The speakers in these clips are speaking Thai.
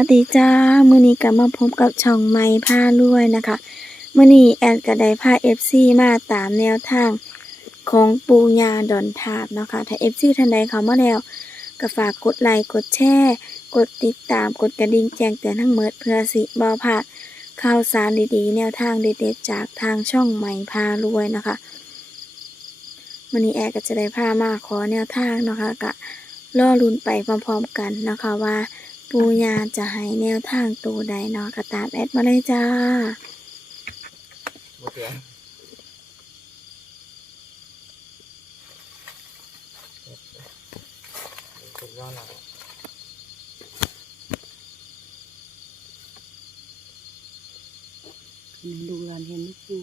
วัสดีจ้ามือนี้ก็มาพบกับช่องไม้ผ้ารวยนะคะมือนี้แอดก็ได้พา FC มาตามแนวทางของปูญาดอนทาบเนาะคะถ้า FC ท่านใดเขามาแล้วก็ฝากกดไลค์กดแชร์กดติดตามกดกระดิ่งแจ้งเตือนทั้งหมดเพื่อสิบ่พลาดข่าวสารดีๆ แนวทางเด็ดๆจากทางช่องไม้ผ้ารวยนะคะมือนี้แอดก็จะได้พามาขอแนวทางเนาะคะก็รอลุ้นไปพร้อมๆกันนะคะว่า ปูญาจะให้แนวทางตัวใดเนาะก็ตามแอดมาเลยจ้าโอเคสุดยอดแล้วดูร้านเห็นไม่ดู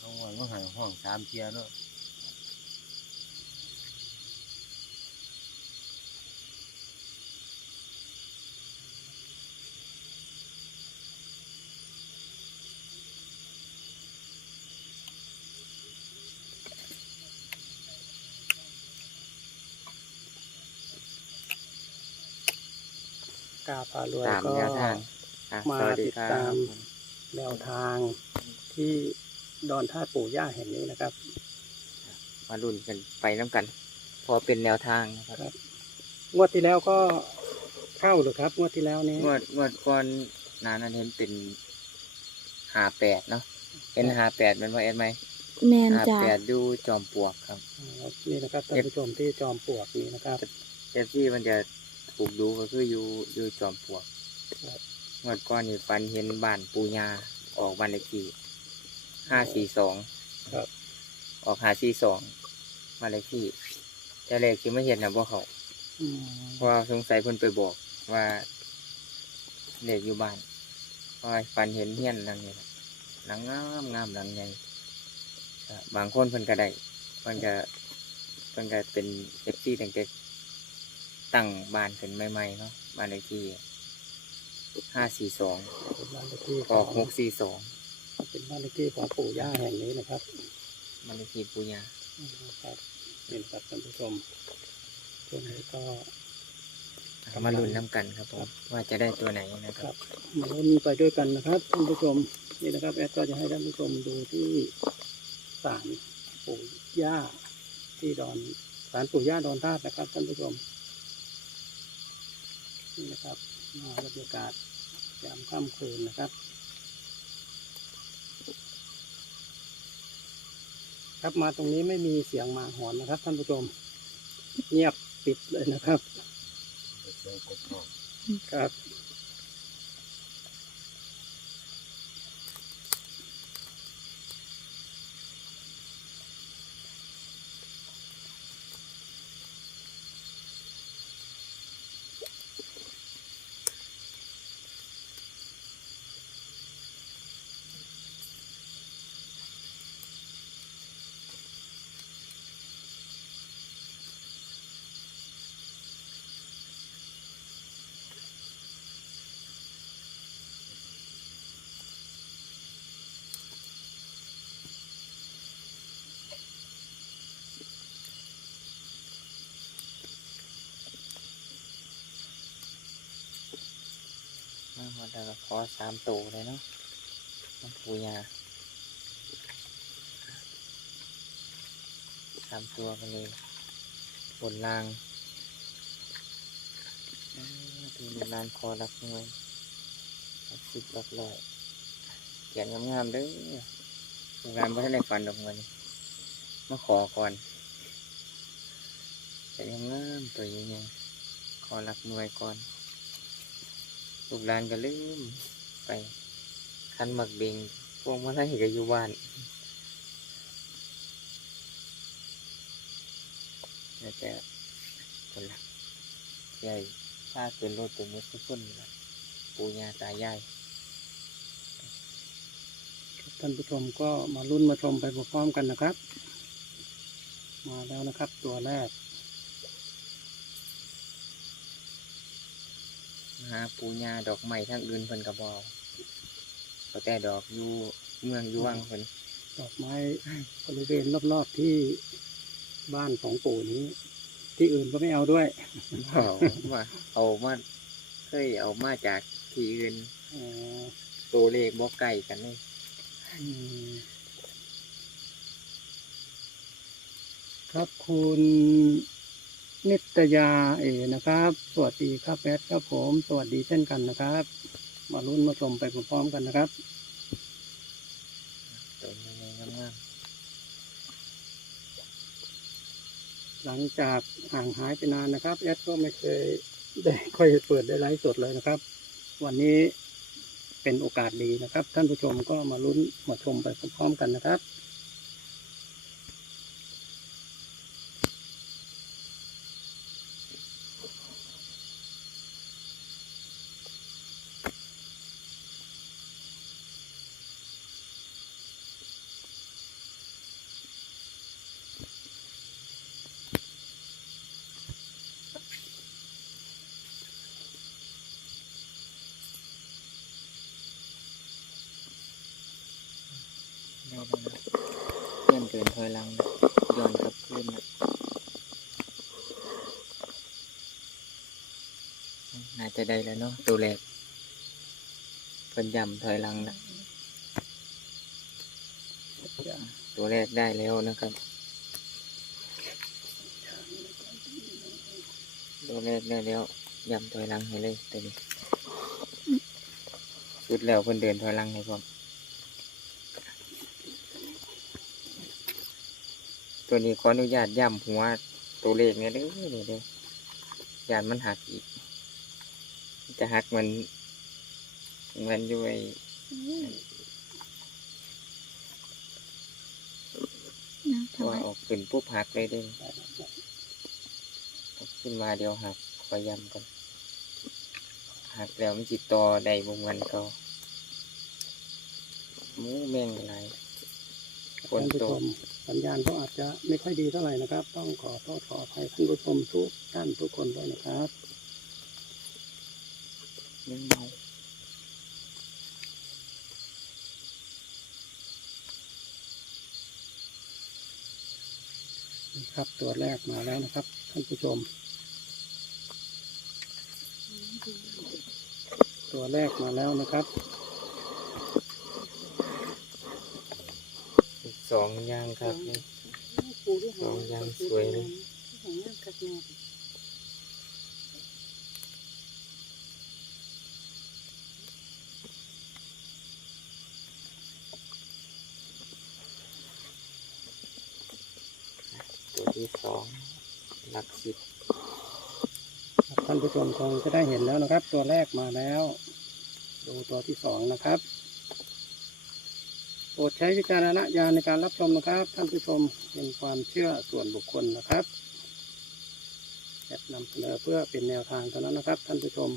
เอาไว้ว่า หายห้องสามเทียเนาะกาพารวยตามก็แนวทางอะมาสวัสดีครัติดตามบแนวทางที่ ดอนท่าปู่ย่าแห่งนี้นะครับ มาลุ้นกันไปน้ำกัน พอเป็นแนวทางนะครับครับ งวดที่แล้วก็เข้าหรือครับ งวดที่แล้วนี้งวดงวดก่อนหนานั้นเห็นเป็นหาแปดเนาะเห็นหาแปดมันว่าเอ็นไหมแมนหาจ้าแปดดูจอมปลวกครับอ่านี่นะครับท่านผู้ชมที่จอมปลวกนี้นะครับ เอฟที่มันจะถูกดูก็คืออยู่อยู่จอมปลวกครับ งวดก่อนนี่ฟันเห็นบ้านปูญาออกบ้านเลขที่ ห้าสี่สองครับ ออกหาสี่สองบ้านเลขที่แต่เลขที่ไม่เห็นนะบ่เขาอืมเพราะว่าสงสัยเพิ่นไปบอกว่าเลขอยู่บ้านเพราะว่าฟันเห็นเฮียนหลังนี้ล่ะหลังงามงามหลังใหญ่ก็บางคนเพิ่นก็ได้เพิ่นก็เพิ่นก็เป็นเอฟซีตั้งแต่ตั้งบ้านขึ้นใหม่ๆเนาะบ้านเลขที่ห้าสี่สองเป็นบ้านเลขที่ขออองกหกสี่สอง เป็นบ้านเลขที่ของปู่ย่าแห่งนี้นะครับบ้านเลขที่ปูญานะครับเป็นครับท่านผู้ชมช่วงนี้ก็เอามาลุ้นน้ำกันครับผมว่าจะได้ตัวไหนนะคครัรับบมาลุ้นไปด้วยกันนะครับท่านผู้ชมนี่นะครับแอดก็จะให้ท่านผู้ชมดูที่ศาลปู่ย่าที่ดอนศาลปู่ย่าดอนธาตุนะครับท่านผู้ชมนี่นะครับมาบรรยากาศยามค่ำคืนนะครับ ครับ มาตรงนี้ไม่มีเสียงหมาหอนนะครับ ท่านผู้ชม เงียบปิดเลยนะครับครับ ขอสามตัวเลยเนาะน้ำปูญาสามตัวกันเลยบนล่างอ่าถึงลานคอรักหน่วยรักสิบรักร้อยเขียนงามๆเด้องานไม่ได้ฝันดอกเงินมาขอก่อนแต่ยังงามตัวใหญ่ๆขอรับหน่วยก่อน ลูกหลานก็ลืมไปคันหมักเบงพวงมาลัยก็อยู่บ้านแล้วแต่คนละใหญ่พาขึ้นรถตัวมุดทุกคนปู่ย่าตายายท่านผู้ชมก็มาลุ้นมาชมไปพร้อมกันนะครับ มาแล้วนะครับตัวแรก หาปูญาดอกไม้ทางอื่นเพิ่นก็บเอกก็แต่ดอกอยู่เมืองอยู่วังเพิ่นดอกไม้บริเวณรอบๆที่บ้านของปู่นี้ ที่อื่นก็ไม่เอาด้วยบอกว่าเอามาเคยเอามาจากที่อื่นอ๋อตัวเลขบ่ใกล้กันเลยอืมครับคุณ นิตยาเอนะครับ สวัสดีครับแอดครับผม สวัสดีเช่นกันนะครับ มาลุ้นมาชมไปพร้อมๆกันนะครับตัวนี้งามหลังจากห่างหายไปนานนะครับแอดก็ไม่เคยได้ค่อยเปิดได้ไลฟ์สดเลยนะครับ วันนี้เป็นโอกาสดีนะครับ ท่านผู้ชมก็มาลุ้นมาชมไปพร้อมๆกันนะครับ แล้วนะเพื่อนเดินถอยหลังนะย้อนกลับคืนนะน่าจะได้แล้วเนาะตัวแรกเพิ่นย่ำถอยหลังนะตัวแรกได้แล้วนะครับ ตัวแรกได้แล้วย่ำถอยหลังให้เลยตัวนี้สุดแล้วเพิ่นเดินถอยหลังให้พร้อม ตัวนี้ขออนุญาตย้ำหัวตัวเลขเนี่ยเด้อนี่เด้อยานมันหักอีก จะหักเหมันเหมือนอยู่ไอ้นะถตัววายออกขึ้นปุ๊บหักเลยเด้เอาขึ้นมาเดียวหักขอย้ำกันหักแล้วมันจิตต่อได้บ่เหมือนเก็หมูแม่งหลายฝนท่านผู้ตชกม สัญญาณก็อาจจะไม่ค่อยดีเท่าไหร่นะครับ ต้องขอโทษขออภัยท่านผู้ชมทุกท่านทุกคนด้วยนะครับยังเมานี่ครับตัวแรกมาแล้วนะครับ ท่านผู้ชม ตัวแรกมาแล้วนะครับ อีก สองอย่างครับนี่สองอย่างสวยเลยตัวที่สองหลักสิบท่านผู้ชมคงจะได้เห็นแล้วนะครับ ตัวแรกมาแล้ว ดูตัวที่สองนะครับ โปรดใช้วิจารณญาณในการรับชมนะครับ ท่านผู้ชมเป็นความเชื่อส่วนบุคคลนะครับแอดนำเสนอเพื่อเป็นแนวทางเท่านั้นนะครับ ท่านผู้ชม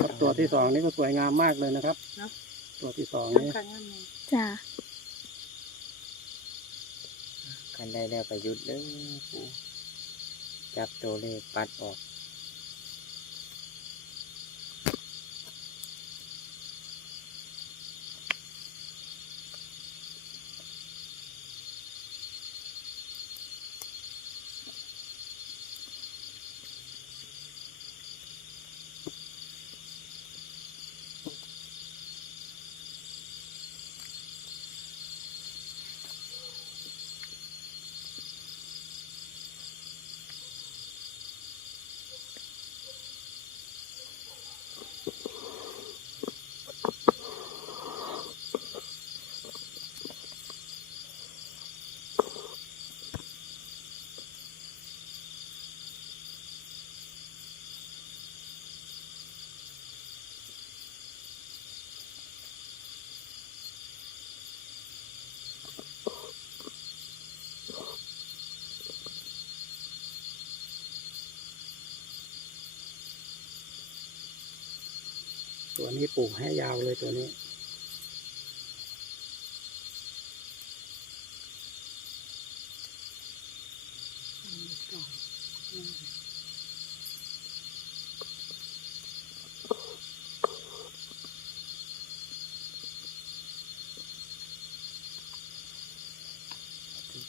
ครับตัวที่สองนี่ก็สวยงามมากเลยนะครับเนอะ ตัวที่สองนี่จ้ากันได้แล้วไปหยุดเด้อปูจับตัวเลขปัดออก ตัวนี้ปลูกให้ยาวเลยตัวนี้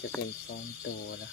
จะเป็นสองตัวนะ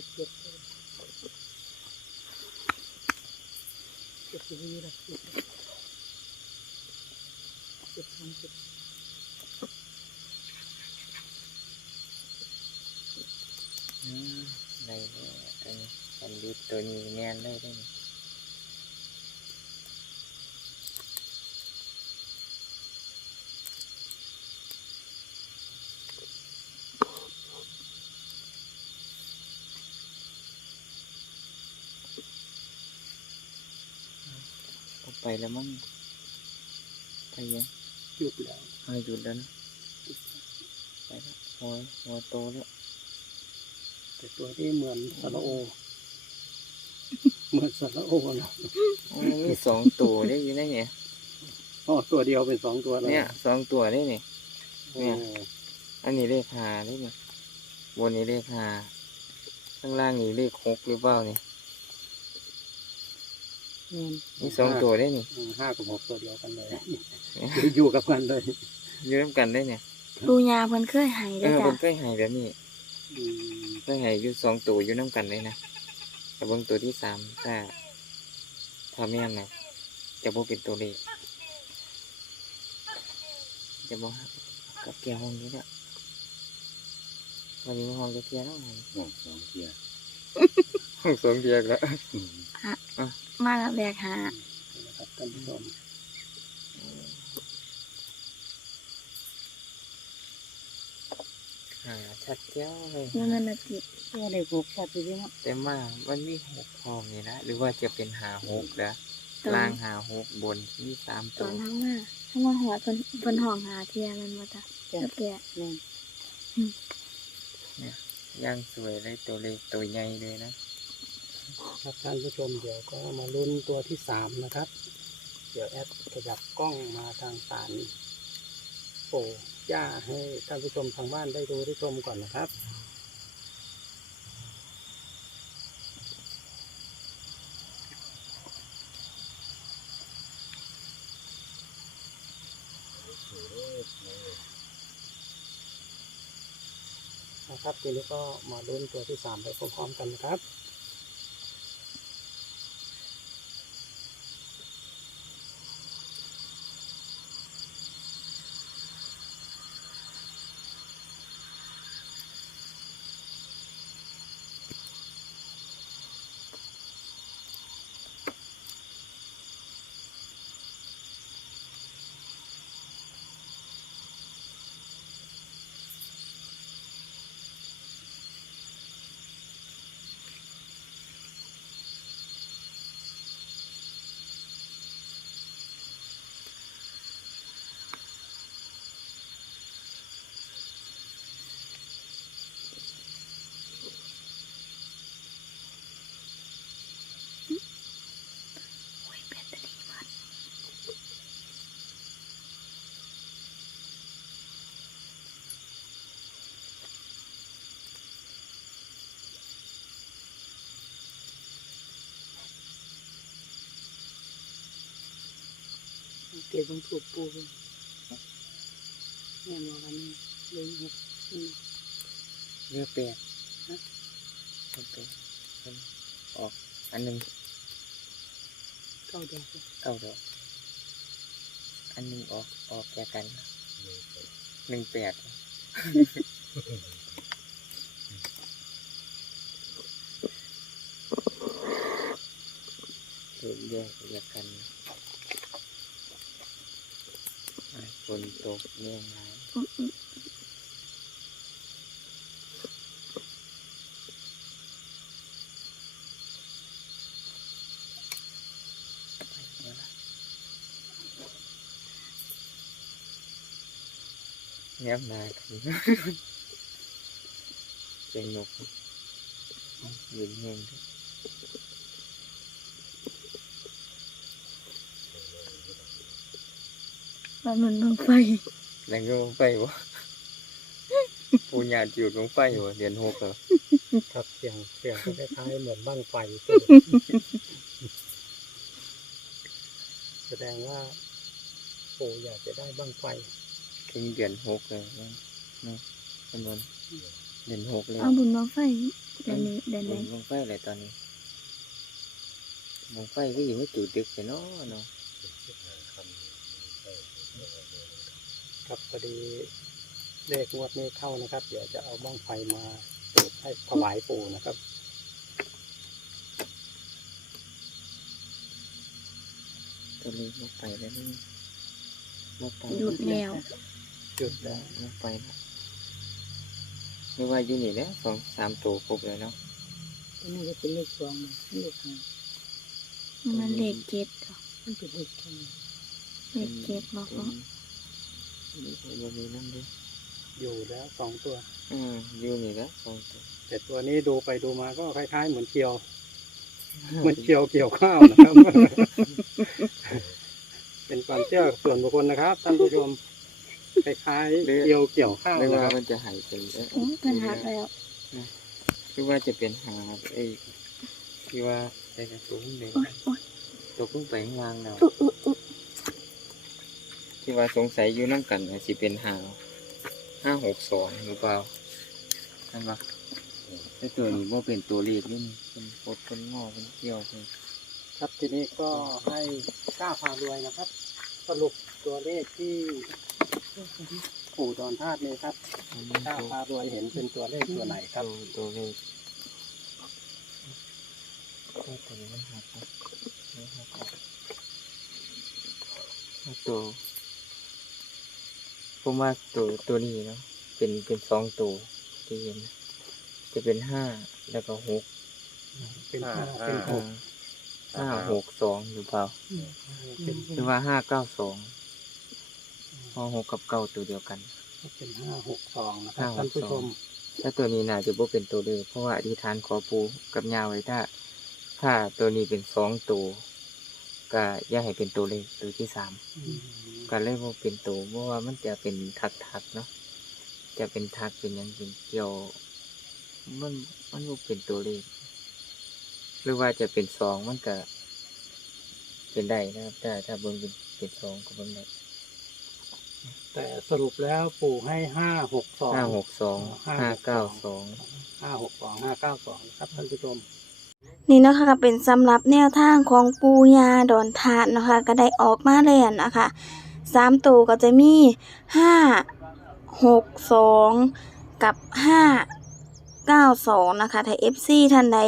เป็กเจ็บเจ็บอยู่นี่ละเจ็บเจ็บทั้งเจ็บอืมได้แล้วตัวนี้อันดูตัวนี้แมนได้ได้นี่เอาไป แล้วมั้งไปยังหยุดแล้วเอาหยุดแล้วนะไปแล้วหัวหัวโตแล้วแต่ตัวที่เหมือนสระโอ เหมือนสระโอเนาะโอ้มีสองตัวได้อยู่ได้เนี่ยอ๋อตัวเดียวเป็นสองตัวเลยเนี่ยสองตัวได้เนี่ยโอ้อันนี้เลขหาได้เนี่ยบนนี้เลขหาข้างล่างนี่เลขหกหรือเปล่าเนี่ย มีสองตัวได้นี่อืมห้ากับหกตัวเดียวกันเลยอยู่กับกันเลยอยู่ร่วมกันได้เนี่ยปูยาเพิ่นเคยให้เอเด้ออจ้ะผมเคยใหายแบบนี้อืมเคยใหายอยู่สองตัวอยู่น้ำกันเลยนะแต่เบางตัวที่สามถ้าถ้าแม่นนะจะบ่เป็นตัวเลขจะบ่กับแก้วห้องนี้ละวันนี้มาห้องจะเทียร์แล้วไงโอ้สองเทียห้องสองเทียร์แล้ว มาแล้วแบกหานะครับท่านผู้ชมหาชัดเจ้าเลยอยู่นั่นน่ะติตัวเลขหกชัดจริงๆแต่ว่ามันมีหกพร้อมนี่นะหรือว่าจะเป็นหาหกนะตอนล่างหาหกบนมีสามตตัอวนทั้งมาทั้งมาหอดเพิ่นเพิ่นห้องหาเที่ยแม่นบ่จ้ะกับแกย่างสวยเลยตัวเล็กตัวใหญ่เลยนะ ครับท่านผู้ชมเดี๋ยวก็มาลุ้นตัวที่สามนะครับ เดี๋ยวแอดขยับกล้องมาทางสารโอ้ย่าให้ท่านผู้ชมทางบ้านได้ดูได้ชมก่อนนะครับนะครับทีนี้ก็มาลุ้นตัวที่สามไปพร้อมๆกันนะครับ เกี่ยวกับถูกปูแม่บอกว่านี่เลยหกเรือแปดฮะแปดออกอันหนึ่งเก้าดอกเก้าดอกอันหนึ่งออกออกแยกกันหนึ่งแปดเยอแยกกัน นตกแย่งหลายอุ๊ยอุ๊ยไปเดี๋ยวละแนบหนากันเสียงนกยืนแห้งด้ย ว่ามันบังไฟแล้วก็ไปวะปูญาจูดลงไปวะเดือนหกเหรอครับเสียงเสียงก็คล้ายๆเหมือนบ้างไฟ แสดงว่าปู่อยากจะได้บ้างไฟถึงเดือนหกเลยนะนะจำนวนเดือนหกเลยเอาบุญบังไฟเดือนนี้เดือนไหนลงไปเลยตอนนี้ลงไปก็อยู่ไม่จุดดึกเลยเนาะเนาะ ครับพอดีเลขงวดนี้เข้านะครับ เดี๋ยวจะเอาบ้างไฟมาจุดให้ถวายปู่นะครับตัวนี้ลงไปแล้วนี่ลงไปหยุดแล้ว จุดแล้วลงไปแล้วไม่ว่าอยู่นี่แหล้วสองสามตัวครบเลยเนาะอันนี้ก็เป็นเลขสองนะเลขห้ามันเลขเจ็ดเหรอมันเป็นเลขสองเลขเจ็ดบอกว่า นี่ตัวนี้นั่นด้วยอยู่แล้วสองตัว อืมอยู่นี่แล้วสองตัวแต่ตัวนี้ดูไปดูมาก็คล้ายๆ เหมือนเกียว เหมือนเกียวเกี่ยวข้าวนะครับ เป็นความเชื่อส่วนบุคคลนะครับท่านผู้ชมคล้ายๆเกี่ยวเกี่ยวข้าวไม่นะว่าครับมันจะหายไปแล้วโอ้ยมันหักแล้วคือว่าจะเป็นหาไอ้ที่ว่าไอ้กระตุ้นเลยโอ้ยโอ้ยตกลงไปข้างล่างแล้ว อุ๊ยอุ๊ยอุ๊ย ที่ว่าสงสัยอยู่นั่งกันว่าสิเป็นหาห้าหกสองหรือเปล่าใช่ปะไอ้ตัวนี้ว่าเป็นตัวเลขนี่เป็นโคตรเป็นงอเป็นเกี่ยวเป็นครับทีนี้ก็ให้กล้าพารวยนะครับ สรุปตัวเลขที่ปู่ดอนธาตุนี่ครับอันนี้กล้าตัวพารวยเห็นเป็นตัวเลขตัวไหนครับตัวตัวเลขตัวตัวนี้มันหักครับไม่หักออกแล้วตัว ผมว่าตัวตัวนี้เนาะเป็นเป็นสองตัวที่เห็นนะจะเป็นห้าแล้วก็หกเป็นห้าอ่าเป็นหกห้าหกสองหรือเปล่าเป็นหรือว่าห้าเก้าสองพอหกกับเก้าตัวเดียวกันเป็นห้าหกสองนะครับห้าหกท่านผู้ชมสองถ้าตัวนี้น่าจะบ่เป็นตัวเลขเพราะว่าอธิษฐานขอปูกับยาไว้ถ้า ถ้าตัวนี้เป็นสองตัวก็อย่าให้เป็นตัวเลขตัวที่สามอืม ก็เลยบ่เป็นตัวเพราะว่ามันจะเป็นทักทักๆเนาะจะเป็นทักเป็นหยังเป็นเกี่ยว มันมันบ่เป็นตัวเลขหรือว่าจะเป็นสองมันก็เป็นได้นะครับถ้าถ้าเบิ่งเป็นเป็นสองก็เบิ่งได้แต่สรุปแล้วปู่ให้ห้าหกสองห้าหกสองห้าเก้าสองห้าหกสองห้าเก้าสองครับท่านผู้ชมนี่เนาะคะก็เป็นสำหรับแนวทางของปูยาดอนทานเนาะคะ ก็ได้ออกมาแล้วนะคะ สามตัวก็จะมีห้าหกสองกับห้าเก้าสองนะคะถ้า FC ท่านใด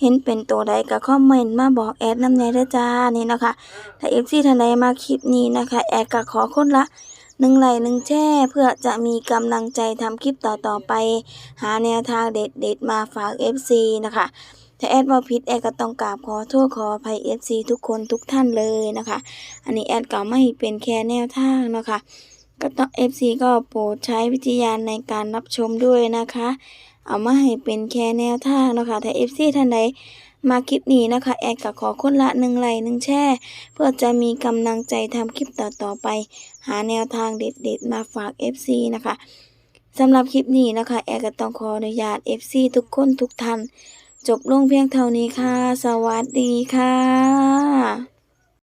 เห็นเป็นตัวใดก็คอมเมนต์มาบอกแอดน้ำใจด้จ้านี่นะคะถ้า FC ท่านใดมาคลิปนี้นะคะแอดก็ขอคนละหนึ่งไลค์หนึ่งแช่เพื่อจะมีกำลังใจทำคลิปต่อๆไป หาแนวทางเด็ดๆมาฝาก FC นะคะ ถ้าแอดว่าผิดแอดก็ต้องกราบขอโทษขออภัย FC ทุกคนทุกท่านเลยนะคะ อันนี้แอดก็ไม่เป็นแค่แนวทางนะคะก็ต้อง FC ก็โปรดใช้วิจารณญาณในการรับชมด้วยนะคะ เอามาให้เป็นแค่แนวทางนะคะ ถ้า FC ท่านใดมาคลิปนี้นะคะ แอดก็ขอคนละหนึ่งไลค์หนึ่งแช่เพื่อจะมีกำลังใจทำคลิปต่อๆไป หาแนวทางเด็ดๆ มาฝาก FC นะคะสำหรับคลิปนี้นะคะ แอดก็ต้องขออนุญาต FC ทุกคนทุกท่าน จบลงเพียงเท่านี้ค่ะ สวัสดีค่ะ